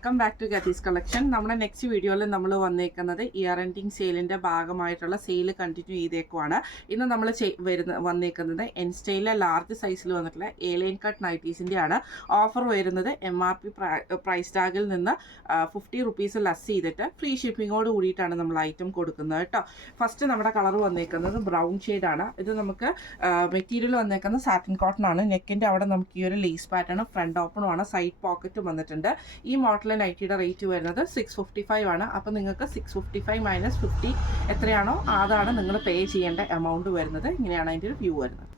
Welcome back to Gathi's collection. നമ്മുടെ next വീഡിയോയിൽ നമ്മൾ വന്നേക്കുന്നത് ഇയർ എൻഡിങ് സെയിലിൻ്റെ ഭാഗമായിട്ടുള്ള സെയിൽ കണ്ടിന്യൂ ചെയ്തേക്കുവാണ്. ഇന്ന് നമ്മൾ വന്നേക്കുന്നത് എൻ സ്റ്റൈലിലെ ലാർജ് സൈസിൽ വന്നിട്ടുള്ള എലൈൻ കട്ട് നൈറ്റീസിൻ്റെ ആണ്. ഓഫർ വരുന്നത് MRP പ്രൈസ് ടാഗിൽ നിന്ന് 50 റുപ്പീസ് ലെസ് ചെയ്തിട്ട് ഫ്രീ ഷിപ്പിങ്ങോട് കൂടിയിട്ടാണ് നമ്മൾ ഐറ്റം കൊടുക്കുന്നത് കേട്ടോ. ഫസ്റ്റ് നമ്മുടെ കളർ വന്നേക്കുന്നത് ബ്രൗൺ ഷെയ്ഡാണ്. ഇത് നമുക്ക് മെറ്റീരിയൽ വന്നേക്കുന്നത് സാറ്റിൻ കോട്ടൺ ആണ്. നെക്കിൻ്റെ അവിടെ നമുക്ക് ഈ ഒരു ലേസ് പാറ്റേൺ ഫ്രണ്ട് ഓപ്പണുമാണ്, സൈഡ് പോക്കറ്റ് വന്നിട്ടുണ്ട്. ഈ മോഡൽ നൈറ്റിയുടെ റേറ്റ് വരുന്നത് 655 ആണ്. അപ്പോൾ നിങ്ങൾക്ക് 655 മൈനസ് 50 എത്രയാണോ അതാണ് നിങ്ങൾ പേ ചെയ്യേണ്ട എമൗണ്ട് വരുന്നത്. ഇങ്ങനെയാണ് അതിൻ്റെ ഒരു വ്യൂ വരുന്നത്.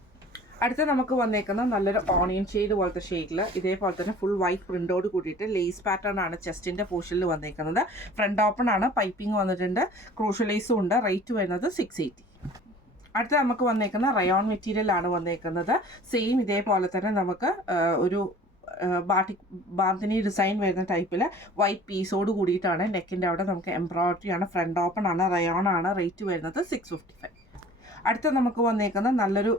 അടുത്ത നമുക്ക് വന്നേക്കുന്ന നല്ലൊരു ഓണിയൻ ഷെയ്ഡ് പോലത്തെ ഷെയ്ഡിൽ ഇതേപോലെ തന്നെ ഫുൾ വൈറ്റ് പ്രിൻ്റോട് കൂടിയിട്ട് ലേസ് പാറ്റേൺ ആണ് ചെസ്റ്റിൻ്റെ പോർഷനിൽ വന്നേക്കുന്നത്. ഫ്രണ്ട് ഓപ്പൺ ആണ്, പൈപ്പിംഗ് വന്നിട്ടുണ്ട്, ക്രൂഷ്യൽ ലേസും ഉണ്ട്. റേറ്റ് വരുന്നത് 680. അടുത്ത നമുക്ക് വന്നേക്കുന്ന റയോൺ മെറ്റീരിയൽ ആണ് വന്നേക്കുന്നത്. സെയിം ഇതേപോലെ തന്നെ നമുക്ക് ഒരു ബാന്തിനി ഡിസൈൻ വരുന്ന ടൈപ്പിൽ വൈറ്റ് പീസോട് കൂടിയിട്ടാണ്. നെക്കിൻ്റെ അവിടെ നമുക്ക് എംബ്രോയിഡറി ആണ്, ഫ്രണ്ട് ഓപ്പൺ ആണ്, റയോൺ ആണ്. റേറ്റ് വരുന്നത് 655. അടുത്ത നമുക്ക് വന്നേക്കുന്ന നല്ലൊരു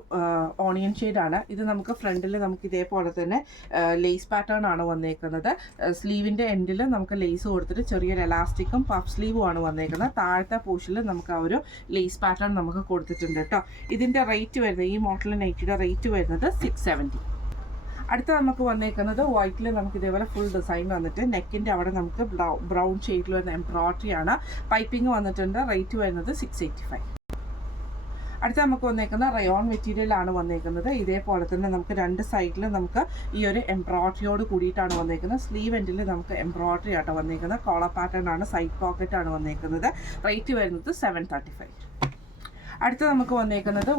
ഓണിയൻ ഷെയ്ഡാണ്. ഇത് നമുക്ക് ഫ്രണ്ടിൽ നമുക്ക് ഇതേപോലെ തന്നെ ലേസ് പാറ്റേൺ ആണ് വന്നേക്കുന്നത്. സ്ലീവിൻ്റെ എൻഡിൽ നമുക്ക് ലേസ് കൊടുത്തിട്ട് ചെറിയൊരു എലാസ്റ്റിക്കും പഫ് സ്ലീവും ആണ് വന്നേക്കുന്നത്. താഴത്തെ പോർഷനിൽ നമുക്ക് ആ ഒരു ലേസ് പാറ്റേൺ നമുക്ക് കൊടുത്തിട്ടുണ്ട് കേട്ടോ. ഇതിൻ്റെ റേറ്റ് വരുന്നത്, ഈ മോഡൽ നൈറ്റിയുടെ റേറ്റ് വരുന്നത് 670. അടുത്ത നമുക്ക് വന്നേക്കുന്നത് വൈറ്റിൽ നമുക്ക് ഇതേപോലെ ഫുൾ ഡിസൈൻ വന്നിട്ട് നെക്കിൻ്റെ അവിടെ നമുക്ക് ബ്രൗൺ ഷെയ്ഡിൽ വരുന്ന എംബ്രോയിഡറി ആണ്, പൈപ്പിംഗ് വന്നിട്ടുണ്ട്. റേറ്റ് വരുന്നത് 685. അടുത്ത നമുക്ക് വന്നേക്കുന്ന റയോൺ മെറ്റീരിയൽ ആണ് വന്നേക്കുന്നത്. ഇതേപോലെ തന്നെ നമുക്ക് രണ്ട് സൈഡിൽ നമുക്ക് ഈ ഒരു എംബ്രോയിഡറിയോട് കൂടിയിട്ടാണ് വന്നേക്കുന്നത്. സ്ലീവ് എൻഡിൽ നമുക്ക് എംബ്രോയിഡറി ആട്ടോ വന്നേക്കുന്നത്. കോളർ പാറ്റേൺ ആണ്, സൈഡ് പോക്കറ്റ് ആണ് വന്നേക്കുന്നത്. റേറ്റ് വരുന്നത് 735. അടുത്ത നമുക്ക് വന്നേക്കുന്നത്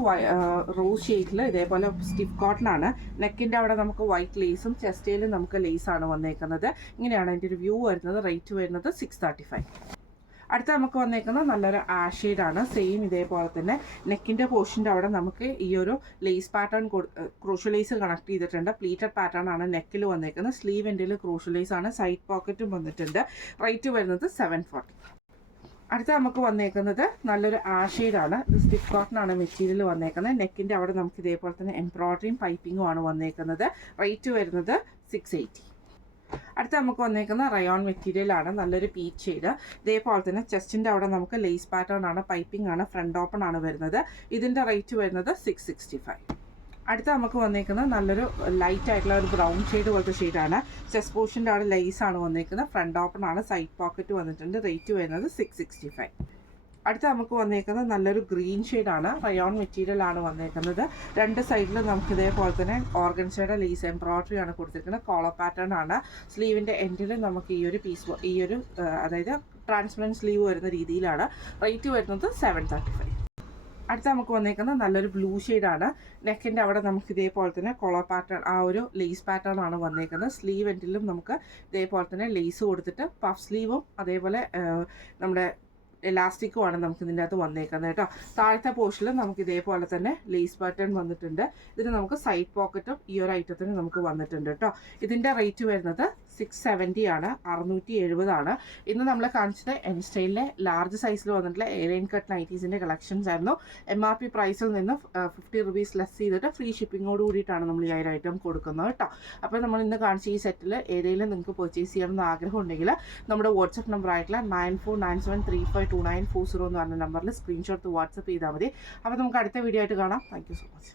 റോസ് ഷെയ്ഡിൽ ഇതേപോലെ സ്റ്റിഫ് കോട്ടൺ ആണ്. നെക്കിൻ്റെ അവിടെ നമുക്ക് വൈറ്റ് ലേസും ചെസ്റ്റയിലും നമുക്ക് ലേസാണ് വന്നേക്കുന്നത്. ഇങ്ങനെയാണ് അതിൻ്റെ ഒരു വ്യൂ വരുന്നത്. റേറ്റ് വരുന്നത് 635. അടുത്ത നമുക്ക് വന്നേക്കുന്നത് നല്ലൊരു ആഷ് ഷെയ്ഡാണ്. സെയിം ഇതേപോലെ തന്നെ നെക്കിൻ്റെ പോർഷൻ്റെ അവിടെ നമുക്ക് ഈ ഒരു lace pattern crucial lace connect ചെയ്തിട്ടുണ്ട്. പ്ലീറ്റഡ് പാറ്റേൺ ആണ് നെക്കിൽ വന്നേക്കുന്നത്. സ്ലീവ് എൻഡിൽ ക്രൂഷ്യൽ ലേസ് ആണ്, സൈഡ് പോക്കറ്റും വന്നിട്ടുണ്ട്. റേറ്റ് വരുന്നത് 740. അടുത്ത നമുക്ക് വന്നേക്കുന്നത് നല്ലൊരു ആഷെയ്ഡാണ്. ഇത് സ്റ്റിഫ് കോട്ടൺ ആണ് മെറ്റീരിയൽ വന്നേക്കുന്നത്. നെക്കിൻ്റെ അവിടെ നമുക്ക് ഇതേപോലെ തന്നെ എംബ്രോയിഡറിയും പൈപ്പിങ്ങും ആണ് വന്നേക്കുന്നത്. റേറ്റ് വരുന്നത് 680. അടുത്ത നമുക്ക് വന്നേക്കുന്ന റയോൺ മെറ്റീരിയൽ ആണ്. നല്ലൊരു പീച്ച് ഷെയ്ഡ്. ഇതേപോലെ തന്നെ ചെസ്റ്റിൻ്റെ അവിടെ നമുക്ക് ലേസ് പാറ്റേൺ ആണ്, പൈപ്പിംഗ് ആണ്, ഫ്രണ്ട് ഓപ്പൺ ആണ് വരുന്നത്. ഇതിൻ്റെ റേറ്റ് വരുന്നത് 665. അടുത്ത നമുക്ക് വന്നേക്കുന്നത് നല്ലൊരു ലൈറ്റ് ആയിട്ടുള്ള ഒരു ബ്രൗൺ ഷെയ്ഡ് പോലത്തെ ഷെയ്ഡാണ്. ചെസ്റ്റ് പോർഷൻ്റെ അവിടെ ലേസ് ആണ് വന്നേക്കുന്നത്. ഫ്രണ്ട് ഓപ്പൺ ആണ്, സൈഡ് പോക്കറ്റ് വന്നിട്ടുണ്ട്. റേറ്റ് വരുന്നത് 665. അടുത്ത നമുക്ക് വന്നേക്കുന്നത് നല്ലൊരു ഗ്രീൻ ഷെയ്ഡാണ്. റയോൺ മെറ്റീരിയൽ ആണ് വന്നേക്കുന്നത്. രണ്ട് സൈഡിലും നമുക്ക് ഇതേപോലെ തന്നെ ഓർഗൻസയുടെ ലേസ് എംബ്രോയിഡറി ആണ് കൊടുത്തിരിക്കുന്നത്. കോളർ പാറ്റേൺ ആണ്. സ്ലീവിൻ്റെ എൻഡിൽ നമുക്ക് ഈ ഒരു അതായത് ട്രാൻസ്പെറൻറ്റ് സ്ലീവ് വരുന്ന രീതിയിലാണ്. റേറ്റ് വരുന്നത് 735. അടുത്ത നമുക്ക് വന്നേക്കുന്നത് നല്ലൊരു ബ്ലൂ ഷെയ്ഡാണ്. നെക്കിൻ്റെ അവിടെ നമുക്ക് ഇതേപോലെ തന്നെ കോളർ പാറ്റേൺ ആ ഒരു ലേസ് പാറ്റേൺ ആണ് വന്നേക്കുന്നത്. സ്ലീവ് എൻഡിലും നമുക്ക് ഇതേപോലെ തന്നെ ലേസ് കൊടുത്തിട്ട് പഫ് സ്ലീവും അതേപോലെ നമ്മുടെ എലാസ്റ്റിക്കുമാണ് നമുക്ക് ഇതിൻ്റെ അകത്ത് വന്നേക്കുന്നത് കേട്ടോ. താഴത്തെ പോർഷനിൽ നമുക്ക് ഇതേപോലെ തന്നെ ലേസ് പാറ്റേൺ വന്നിട്ടുണ്ട്. ഇതിന് നമുക്ക് സൈഡ് പോക്കറ്റും ഈ ഒരു ഐറ്റത്തിന് നമുക്ക് വന്നിട്ടുണ്ട് കേട്ടോ. ഇതിൻ്റെ റേറ്റ് വരുന്നത് 670 ആണ്, 670 ആണ്. ഇന്ന് നമ്മൾ കാണിച്ചത് എൻ സ്റ്റൈലിലെ ലാർജ് സൈസിൽ വന്നിട്ടുള്ള എലൈൻ കട്ട് നൈറ്റീസിൻ്റെ കളക്ഷൻസ് ആയിരുന്നു. MRP പ്രൈസിൽ നിന്ന് 50 റുപ്പീസ് ലെസ് ചെയ്തിട്ട് ഫ്രീ ഷിപ്പിങ്ങോട് കൂടിയിട്ടാണ് നമ്മൾ ഈ ഒരു ഐറ്റം കൊടുക്കുന്നത് കേട്ടോ. അപ്പോൾ നമ്മൾ ഇന്ന് കാണിച്ച ഈ സെറ്റിൽ ഏതെങ്കിലും നിങ്ങൾക്ക് പർച്ചേസ് ചെയ്യണമെന്ന് ആഗ്രഹം ഉണ്ടെങ്കിൽ നമ്മുടെ വാട്സപ്പ് നമ്പർ ആയിട്ടുള്ള 9497352940 എന്ന് പറഞ്ഞ നമ്പറിൽ സ്ക്രീൻഷോട്ട് വാട്സപ്പ് ചെയ്താൽ മതി. അപ്പോൾ നമുക്ക് അടുത്ത വീഡിയോ ആയിട്ട് കാണാം. Thank you so much.